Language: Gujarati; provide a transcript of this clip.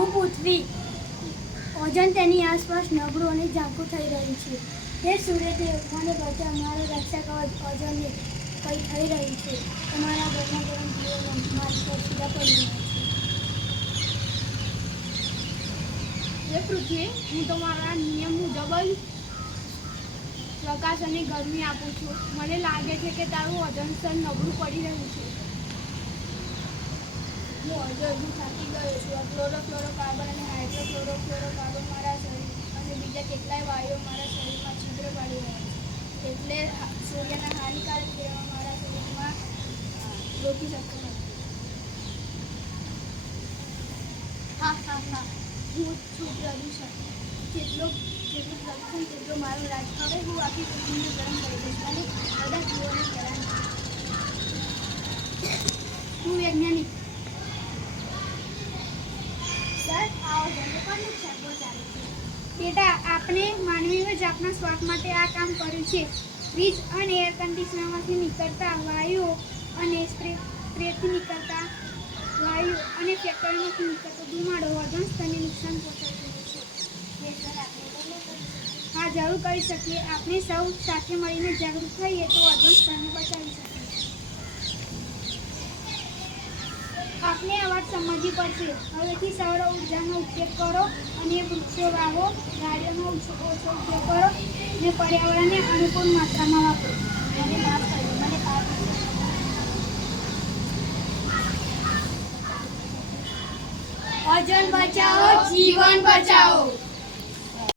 ભૂપૃથ્વી ઓજન તેની આસપાસ નબળું અને ઝાંખું થઈ રહ્યું છે. તે સૂર્યદેવ, મને બચાવ મારો રક્ષા કવચ ઓઝોનને કંઈ થઈ રહ્યું છે. તમારા ગરમા ગરમ જીવનમાં મારી પર સીધા પડી રહ્યા છે. હે પૃથ્વી, હું તમારા નિયમ મુજબ જ પ્રકાશ અને ગરમી આપું છું. મને લાગે છે કે તારું ઓઝોન સ્તર નબળું પડી રહ્યું છે. હું અજય હું થાકી ગયો છું અને બીજા કેટલાય વાયુઓ મારા શરીરમાં છિદ્ર પાડી રહ્યા છે એટલે સૂર્યના હાનિકારક મારા શરીરમાં હા હા હા હું છું પ્રદૂષણ જેટલો જેટલું પ્રદૂષણ તેટલો મારું રાજ હવે હું ગરમ કરી દઈશ અને હું વૈજ્ઞાનિક સર આવો જને પણ નુકસાન પહોંચાડે છે બેટા, આપણે માનવીઓ જ આપણા સ્વાર્થ માટે આ કામ કર્યું છે. ફ્રીજ અને એર કન્ડિશનરમાંથી નીકળતા વાયુઓ અને સ્પ્રે, સ્પ્રેથી નીકળતા વાયુ અને ફેક્ટરીમાંથી નીકળતો ધુમાડો ઓઝોન સ્તરને નુકસાન પહોંચાડી હા, જરૂર કરી શકીએ. આપણે સૌ સાથે મળીને જાગૃત થઈએ તો ઓઝોન સ્તરને બચાવી શકીએ. આપણે આ વાત સમજવી પડશે. હવેથી સૌર ઉર્જાનો ઉપયોગ કરો. અને વૃક્ષો વાવો ગાડીઓનો ઓછો ઉપયોગ કરો અને પર્યાવરણને અનુકૂળ માત્રામાં વાપરો. મને બચાવો, જીવન બચાવો.